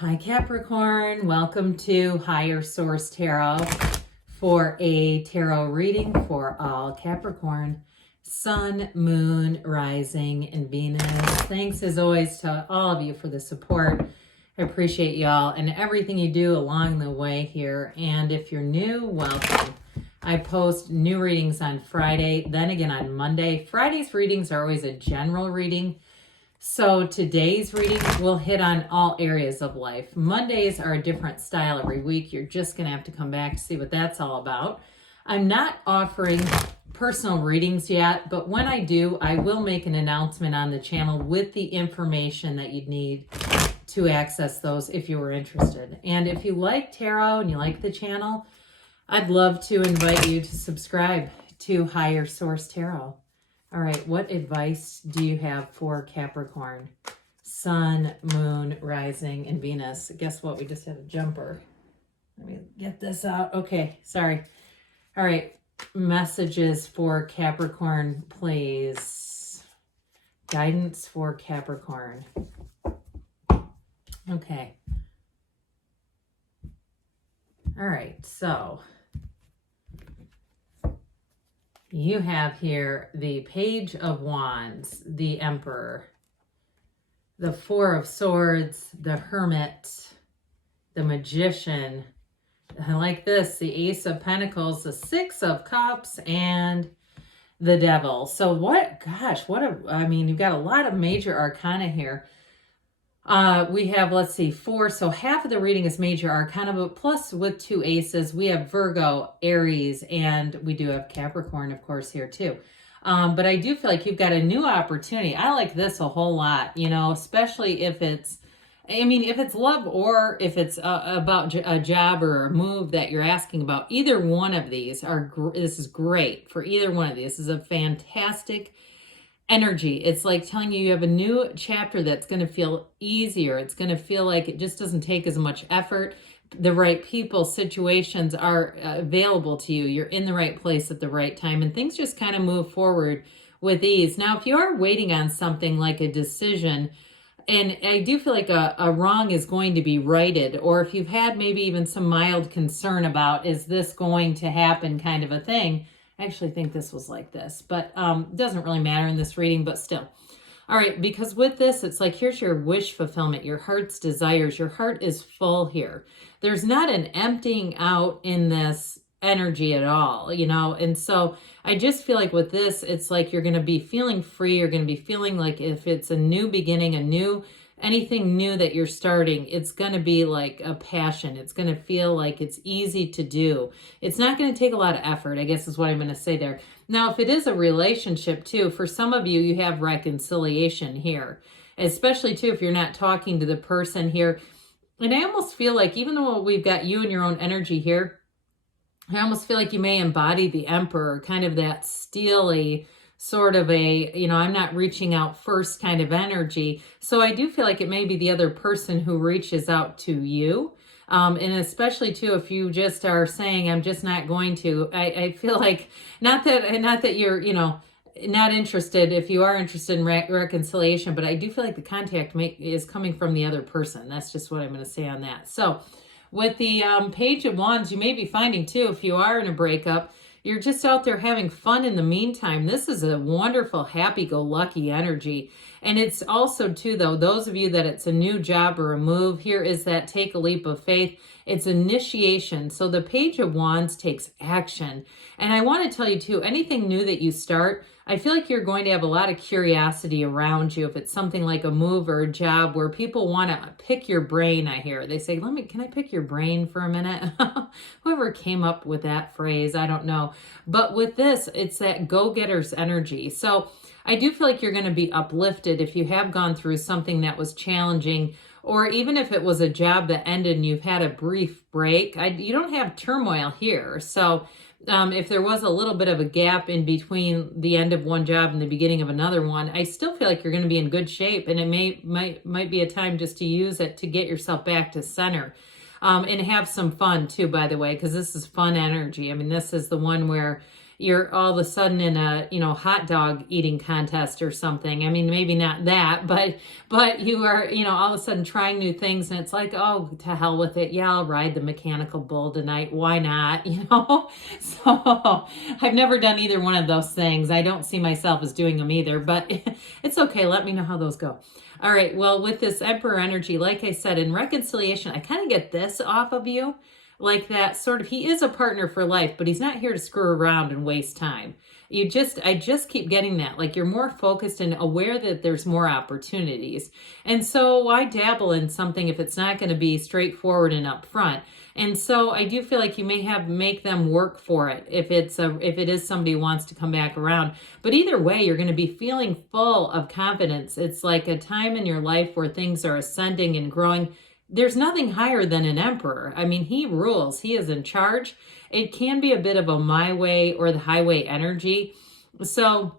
Hi Capricorn, welcome to Higher Source Tarot for a tarot reading for all Capricorn, Sun, Moon, Rising, and Venus. Thanks as always to all of you for the support. I appreciate y'all and everything you do along the way here. And if you're new, welcome. I post new readings on Friday, then again on Monday. Friday's readings are always a general reading. So today's reading will hit on all areas of life. Mondays are a different style every week. You're just going to have to come back to see what that's all about. I'm not offering personal readings yet, but when I do, I will make an announcement on the channel with the information that you'd need to access those if you were interested. And if you like tarot and you like the channel, I'd love to invite you to subscribe to Higher Source Tarot. All right, what advice do you have for Capricorn? Sun, Moon, Rising, and Venus. Guess what? We just had a jumper. Let me get this out. Okay, sorry. All right, messages for Capricorn, please. Guidance for Capricorn. Okay. All right, so you have here the Page of Wands, the Emperor, the Four of Swords, the Hermit, the Magician. I like this, the Ace of Pentacles, the Six of Cups, and the Devil. So you've got a lot of major arcana here. We have, let's see, 4. So half of the reading is major arcana, but plus with 2 aces, we have Virgo, Aries, and we do have Capricorn, of course, here too. But I do feel like you've got a new opportunity. I like this a whole lot, especially if it's love or if it's about a job or a move that you're asking about. Either one of these this is great for either one of these. This is a fantastic energy. It's like telling you have a new chapter that's going to feel easier. It's going to feel like it just doesn't take as much effort. The right people, situations are available to you. You're in the right place at the right time, and things just kind of move forward with ease. Now, if you are waiting on something like a decision, and I do feel like a wrong is going to be righted, or if you've had maybe even some mild concern about, is this going to happen kind of a thing, I actually think this was like this, but it doesn't really matter in this reading, but still. All right, because with this, it's like, here's your wish fulfillment, your heart's desires. Your heart is full here. There's not an emptying out in this energy at all, and so I just feel like with this, it's like you're going to be feeling free. You're going to be feeling like if it's a new beginning, anything new that you're starting, it's going to be like a passion. It's going to feel like it's easy to do. It's not going to take a lot of effort, I guess is what I'm going to say there. Now, if it is a relationship too, for some of you, you have reconciliation here, especially too if you're not talking to the person here. And I almost feel like even though we've got you and your own energy here, I almost feel like you may embody the Emperor, kind of that steely, sort of I'm not reaching out first kind of energy. So I do feel like it may be the other person who reaches out to you. And especially too, if you just are saying, I'm just not going to, I feel like, not that you're, not interested, if you are interested in reconciliation, but I do feel like the contact is coming from the other person. That's just what I'm going to say on that. So with the Page of Wands, you may be finding too, if you are in a breakup, you're just out there having fun in the meantime. This is a wonderful, happy-go-lucky energy. And it's also, too, though, those of you that it's a new job or a move, here is that take a leap of faith. It's initiation. So the Page of Wands takes action. And I want to tell you, too, anything new that you start, I feel like you're going to have a lot of curiosity around you. If it's something like a move or a job where people want to pick your brain, I hear. They say, can I pick your brain for a minute? Whoever came up with that phrase, I don't know. But with this, it's that go-getter's energy. So I do feel like you're going to be uplifted if you have gone through something that was challenging, or even if it was a job that ended and you've had a brief break. You don't have turmoil here. So if there was a little bit of a gap in between the end of one job and the beginning of another one, I still feel like you're going to be in good shape, and it might be a time just to use it to get yourself back to center. And have some fun too, by the way, because this is fun energy. I mean, this is the one where you're all of a sudden in a, hot dog eating contest or something. I mean, maybe not that, but you are, all of a sudden trying new things, and it's like, oh, to hell with it. Yeah, I'll ride the mechanical bull tonight. Why not? So I've never done either one of those things. I don't see myself as doing them either, but it's okay. Let me know how those go. All right. Well, with this Emperor energy, like I said, in reconciliation, I kind of get this off of you. Like that sort of, he is a partner for life, but he's not here to screw around and waste time. I just keep getting that. Like, you're more focused and aware that there's more opportunities. And so why dabble in something if it's not going to be straightforward and upfront? And so I do feel like you may make them work for it if it is somebody who wants to come back around. But either way, you're going to be feeling full of confidence. It's like a time in your life where things are ascending and growing. There's nothing higher than an emperor. I mean, he rules. He is in charge. It can be a bit of a my way or the highway energy. So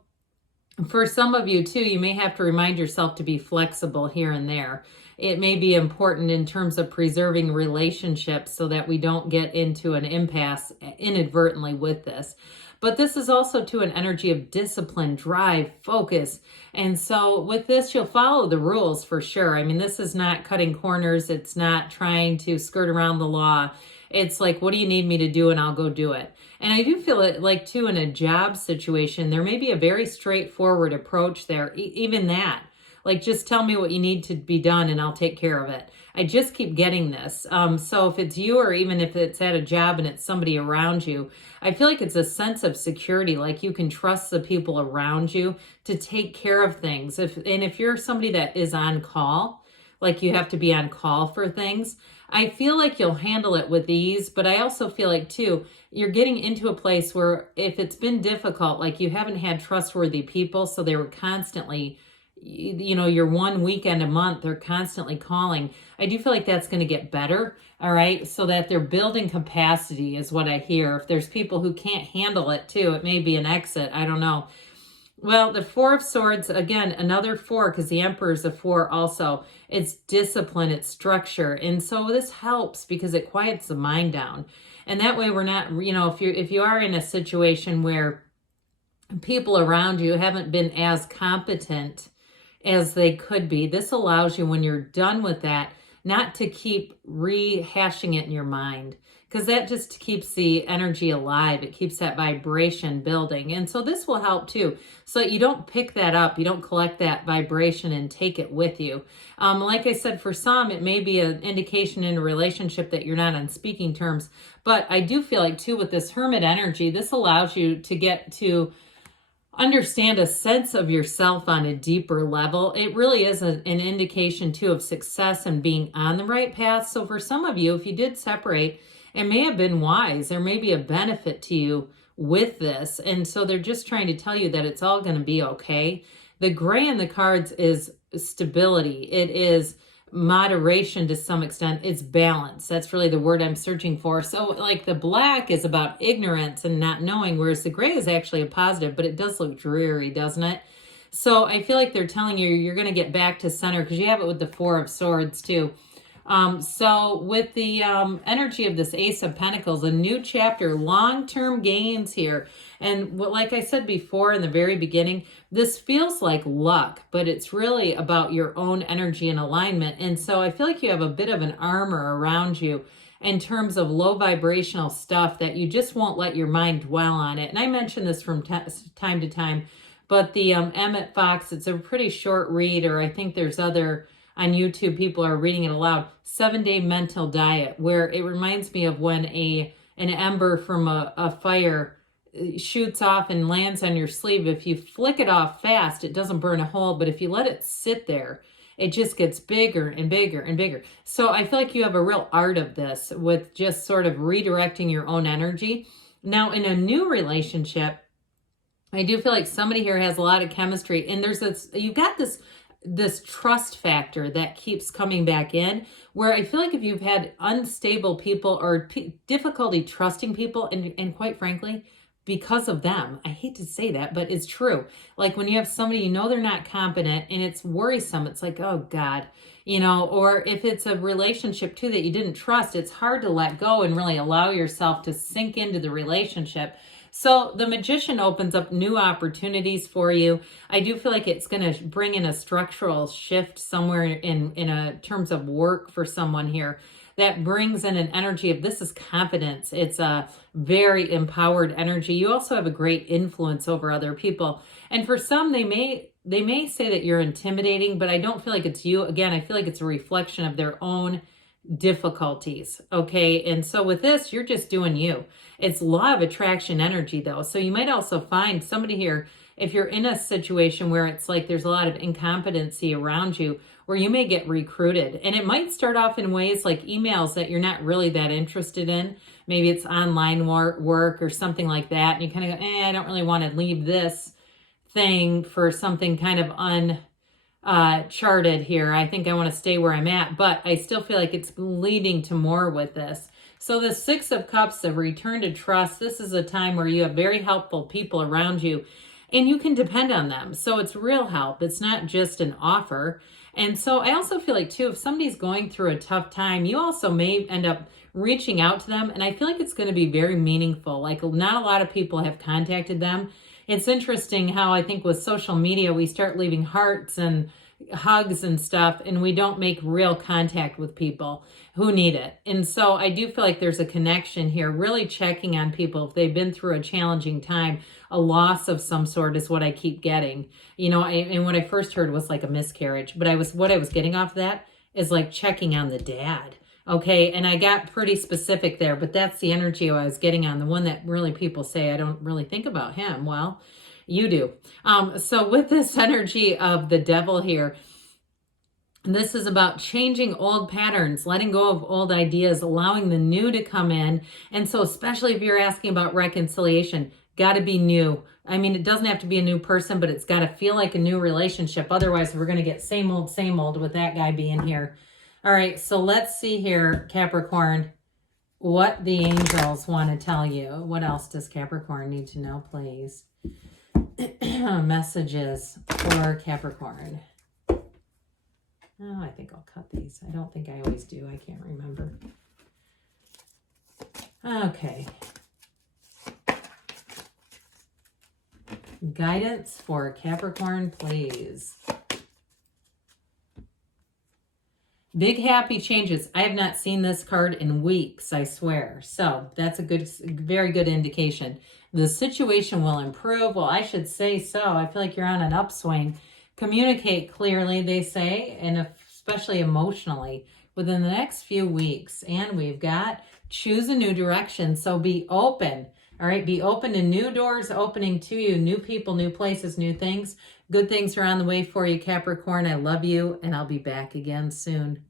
for some of you too, you may have to remind yourself to be flexible here and there. It may be important in terms of preserving relationships so that we don't get into an impasse inadvertently with this. But this is also to an energy of discipline, drive, focus. And so with this, you'll follow the rules for sure. I mean, this is not cutting corners. It's not trying to skirt around the law. It's like, what do you need me to do? And I'll go do it. And I do feel it like too, in a job situation, there may be a very straightforward approach there. Even that, like, just tell me what you need to be done and I'll take care of it. I just keep getting this. So if it's you, or even if it's at a job and it's somebody around you, I feel like it's a sense of security. Like, you can trust the people around you to take care of things. If you're somebody that is on call, like you have to be on call for things, I feel like you'll handle it with ease. But I also feel like too, you're getting into a place where if it's been difficult, like you haven't had trustworthy people, so they were constantly, your one weekend a month, they're constantly calling. I do feel like that's going to get better. All right. So that they're building capacity is what I hear. If there's people who can't handle it too, it may be an exit. I don't know. Well, the Four of Swords, again, another four, because the Emperor is a four also. It's discipline, it's structure. And so this helps because it quiets the mind down. And that way we're not, if you are in a situation where people around you haven't been as competent as they could be, this allows you, when you're done with that, not to keep rehashing it in your mind, because that just keeps the energy alive. It keeps that vibration building. And so this will help too. So you don't pick that up. You don't collect that vibration and take it with you. Like I said, for some, it may be an indication in a relationship that you're not on speaking terms. But I do feel like too, with this Hermit energy, this allows you to get to understand a sense of yourself on a deeper level. It really is an indication too of success and being on the right path. So for some of you, if you did separate, it may have been wise. There may be a benefit to you with this. And so they're just trying to tell you that it's all going to be okay. The gray in the cards is stability. It is moderation to some extent. It's balance. That's really the word I'm searching for. So like the black is about ignorance and not knowing, whereas the gray is actually a positive, but it does look dreary, doesn't it? So I feel like they're telling you you're going to get back to center, because you have it with the Four of Swords too. So with the energy of this Ace of Pentacles, a new chapter, long-term gains here. And like I said before in the very beginning, this feels like luck, but it's really about your own energy and alignment. And so I feel like you have a bit of an armor around you in terms of low vibrational stuff that you just won't let your mind dwell on it. And I mention this from time to time, but the Emmett Fox, it's a pretty short read, or I think there's other on YouTube, people are reading it aloud. 7-day mental diet, where it reminds me of when an ember from a fire shoots off and lands on your sleeve. If you flick it off fast, it doesn't burn a hole, but if you let it sit there, it just gets bigger and bigger and bigger. So I feel like you have a real art of this with just sort of redirecting your own energy. Now, in a new relationship, I do feel like somebody here has a lot of chemistry, and you've got this trust factor that keeps coming back in, where I feel like if you've had unstable people or difficulty trusting people, and quite frankly, because of them, I hate to say that, but it's true. Like when you have somebody, they're not competent and it's worrisome. It's like, oh God, or if it's a relationship too that you didn't trust, it's hard to let go and really allow yourself to sink into the relationship. So the Magician opens up new opportunities for you. I do feel like it's going to bring in a structural shift somewhere in a terms of work for someone here that brings in an energy of this is confidence. It's a very empowered energy. You also have a great influence over other people. And for some, they may say that you're intimidating, but I don't feel like it's you. Again, I feel like it's a reflection of their own difficulties. Okay. And so with this, you're just doing you. It's law of attraction energy though. So you might also find somebody here, if you're in a situation where it's like there's a lot of incompetency around you, where you may get recruited. And it might start off in ways like emails that you're not really that interested in. Maybe it's online work or something like that. And you kind of go, I don't really want to leave this thing for something kind of uncharted here. I think I want to stay where I'm at, but I still feel like it's leading to more with this. So the Six of Cups, the return to trust, this is a time where you have very helpful people around you and you can depend on them. So it's real help. It's not just an offer. And so I also feel like too, if somebody's going through a tough time, you also may end up reaching out to them. And I feel like it's going to be very meaningful. Like not a lot of people have contacted them. It's interesting how I think with social media, we start leaving hearts and hugs and stuff, and we don't make real contact with people who need it. And so I do feel like there's a connection here, really checking on people if they've been through a challenging time. A loss of some sort is what I keep getting. And what I first heard was like a miscarriage, but what I was getting off that is like checking on the dad. Okay, and I got pretty specific there, but that's the energy I was getting on. The one that really people say, I don't really think about him. Well, you do. So with this energy of the devil here, this is about changing old patterns, letting go of old ideas, allowing the new to come in. And so especially if you're asking about reconciliation, got to be new. I mean, it doesn't have to be a new person, but it's got to feel like a new relationship. Otherwise, we're going to get same old with that guy being here. All right, so let's see here, Capricorn, what the angels want to tell you. What else does Capricorn need to know, please? Messages for Capricorn. Oh, I think I'll cut these. I don't think I always do. I can't remember. Okay. Guidance for Capricorn, please. Big happy changes. I have not seen this card in weeks, I swear. So that's a very good indication. The situation will improve. Well, I should say so. I feel like you're on an upswing. Communicate clearly, they say, and especially emotionally within the next few weeks. And we've got choose a new direction. So be open. All right, be open to new doors opening to you, new people, new places, new things. Good things are on the way for you, Capricorn. I love you, and I'll be back again soon.